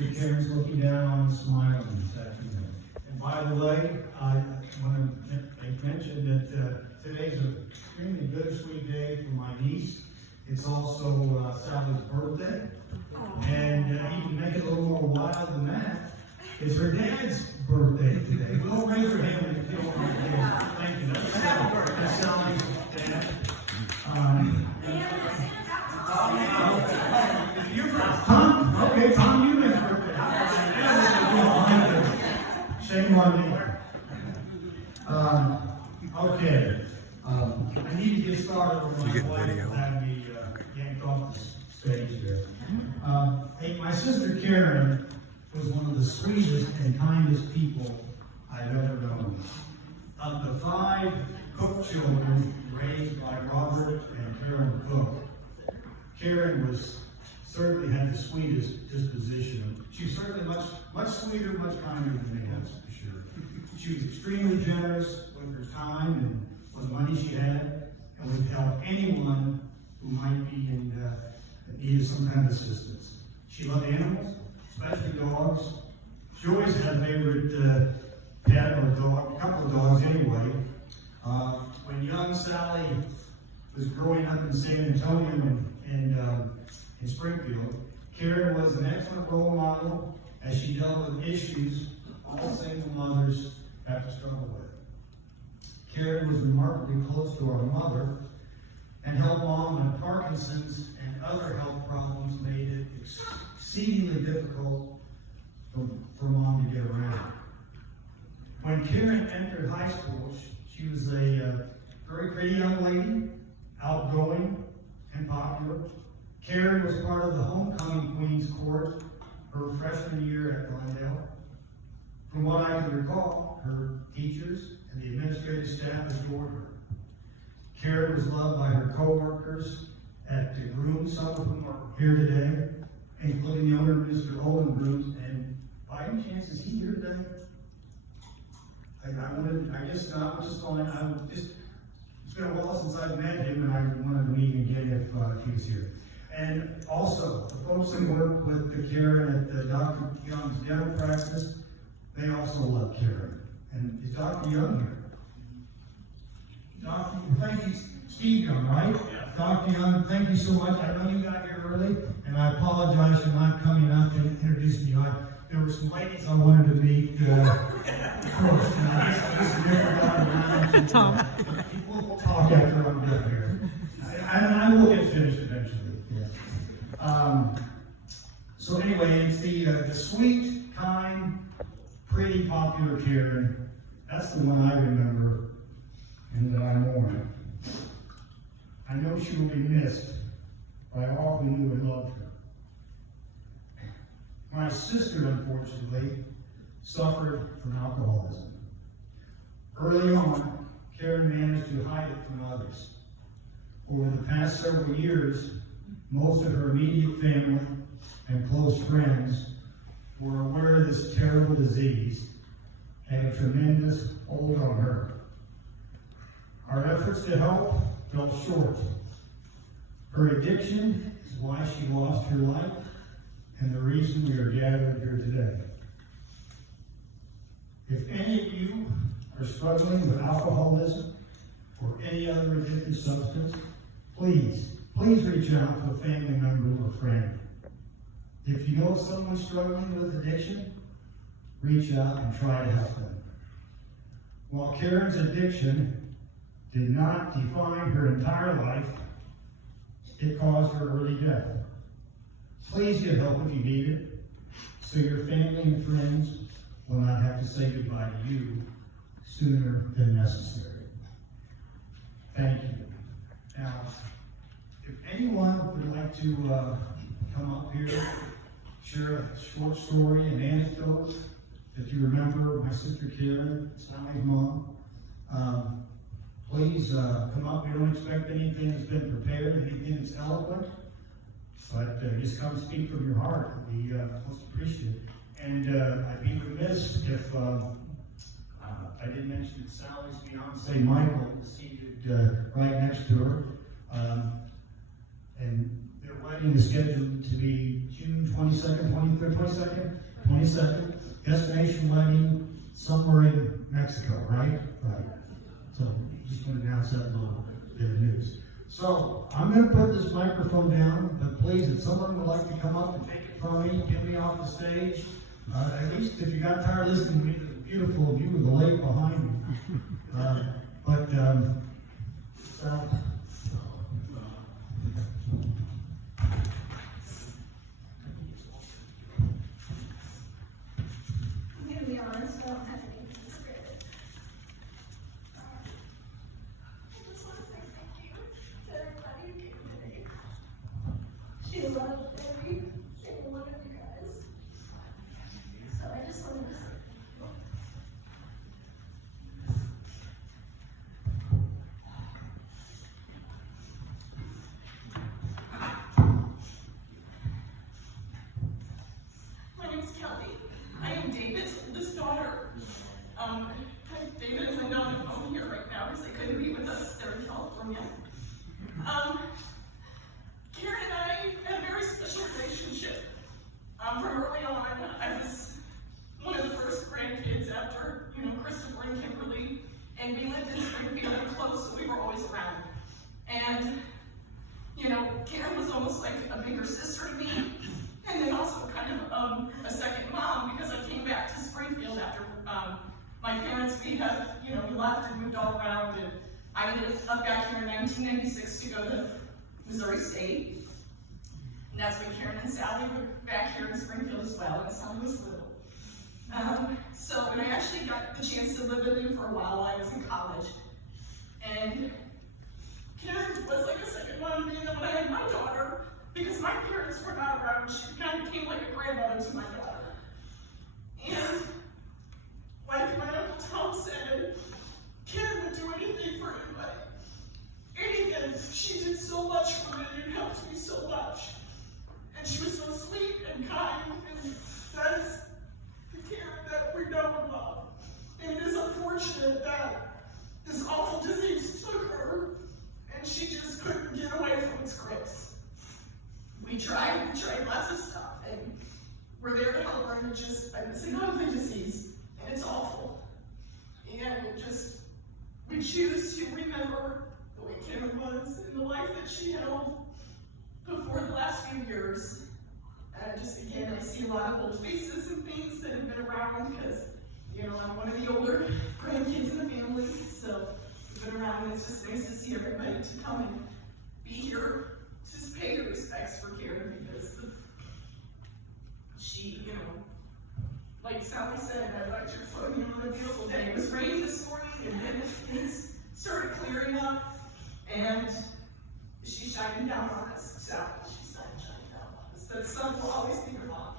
Sister Caryn's looking down on smiling this afternoon. And by the way, I want to make mention that today's an extremely bittersweet day for my niece. It's also Sally's birthday. And even make it a little more wild than that, it's her dad's birthday today. We'll raise her hand if you don't mind. Thank you. That's Sally's dad. Tom? Okay, Tom, you made birthday. Shame on me. Okay. I need to get started with my wife and have me yanked off the stage here. Hey, my sister Caryn was one of the sweetest and kindest people I've ever known. Of the 5 Cook children raised by Robert and Caryn Cook, Caryn certainly had the sweetest disposition. She was certainly much sweeter, much kinder than me, that's for sure. She was extremely generous with her time and with money she had, and would help anyone who might be in need of some kind of assistance. She loved animals, especially dogs. She always had a favorite pet or dog, a couple of dogs anyway. When young Sally was growing up in San Antonio and in Springfield, Caryn was an excellent role model as she dealt with issues all single mothers have to struggle with. Caryn was remarkably close to our mother and helped Mom when Parkinson's and other health problems made it exceedingly difficult for Mom to get around. When Caryn entered high school, she was a very pretty young lady, outgoing and popular. Caryn was part of the homecoming Queen's Court her freshman year at Glendale. From what I can recall, her teachers and the administrative staff adored her. Caryn was loved by her co-workers at the Groom, some of whom are here today, including the owner, Mr. Olin Groom. And by any chance, is he here today? I guess not, which is fine. It's been a while since I've met him, and I wanted to meet him again if he was here. And also, the folks that work with the Caryn at Dr. Young's dental practice, they also love Caryn. And is Dr. Young here? Thank you, Steve Young, right? Yeah. Dr. Young, thank you so much. I know you got here early, and I apologize for not coming out to introduce you. There were some ladies I wanted to meet first, and I just never got around. Tom. We'll talk after I'm done here. And I will get finished eventually. Yeah. So anyway, it's the sweet, kind, pretty, popular Caryn. That's the one I remember and that I mourn. I know she will be missed by all who knew and loved her. My sister, unfortunately, suffered from alcoholism. Early on, Caryn managed to hide it from others. Over the past several years, most of her immediate family and close friends were aware of this terrible disease and a tremendous hold on her. Our efforts to help fell short. Her addiction is why she lost her life and the reason we are gathered here today. If any of you are struggling with alcoholism or any other addictive substance, please reach out to a family member or friend. If you know someone struggling with addiction, reach out and try to help them. While Caryn's addiction did not define her entire life, it caused her early death. Please get help if you need it, so your family and friends will not have to say goodbye to you sooner than necessary. Thank you. Now, if anyone would like to come up here, share a short story, an anecdote that you remember my sister Caryn, Sally's mom, please come up. We don't expect anything that's been prepared, anything that's eloquent, but just come speak from your heart. It'd be most appreciated. And I'd be remiss if I didn't mention that Sally's fiance Michael is seated right next to her. And there wedding is scheduled to be June 22nd, 23rd, 22nd. Destination wedding somewhere in Mexico, right? Right. So just want to announce that little bit of news. So I'm going to put this microphone down, but please, if someone would like to come up and take it from me, get me off the stage. At least if you got tired listening to me, there's a beautiful view of the lake behind me. So. She loved every single one of you guys. So I just wanted to say my name's Kelly. I am David's oldest daughter. David isn't on the phone here right now because they couldn't be with us. They're in California. Caryn and I had a very special relationship. From early on, I was one of the first grandkids after, Christopher and Kimberly, and we lived in Springfield and close, so we were always around. And, Caryn was almost like a bigger sister to me, and then also kind of a second mom, because I came back to Springfield after my parents, we left and moved all around, and I ended up back here in 1996 to go to Missouri State. And that's when Caryn and Sally were back here in Springfield as well, and Sally was little. So when I actually got the chance to live with them for a while, I was in college. And Caryn was like a second mom to me, and then when I had my daughter, because my parents were not around, she kind of became like a grandmother to my daughter. And like my Uncle Tom said, Caryn would do anything for anybody. Anything. She did so much for me and helped me so much. And she was so sweet and kind, and that is the Caryn that we know and love. And it is unfortunate that this awful disease took her, and she just couldn't get away from its grips. We tried lots of stuff, and we're there to help her, and it's an ugly disease, and it's awful. And we choose to remember the way Caryn was and the life that she held before the last few years. Again, I see a lot of old faces and things that have been around because, I'm one of the older grandkids in the family, so I've been around, and it's just nice to see everybody to come and be here to pay your respects for Caryn, because she, like Sally said, I liked your photo on a beautiful day. It was raining this morning, and then things started clearing up, and she's shining down on us. So she's shining down on us. That sun will always be your mom.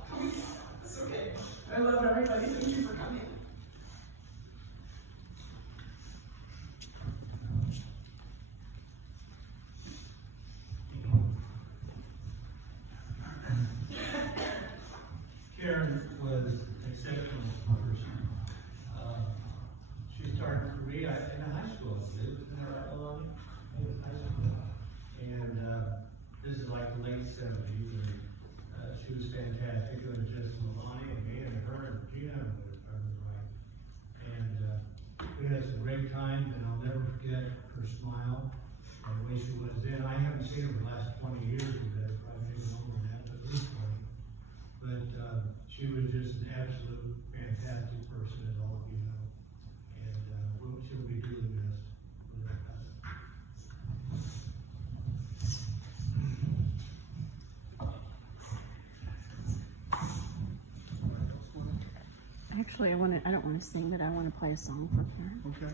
It's okay. I love everybody. Thank you for coming. Caryn was an exceptional person. She started for me in high school, I believe. Isn't that right, Alani? It was high school. And this is like the late 70s, and she was fantastic. It was just Alani and me and her and Gina, if I was right. And we had some great times, and I'll never forget her smile and the way she was then. I haven't seen her for the last 20 years, or probably maybe longer than that, but at least 20. But she was just an absolute fantastic person, as all of you know. And she'll be really missed. Actually, I don't want to sing, but I want to play a song for Caryn. Okay.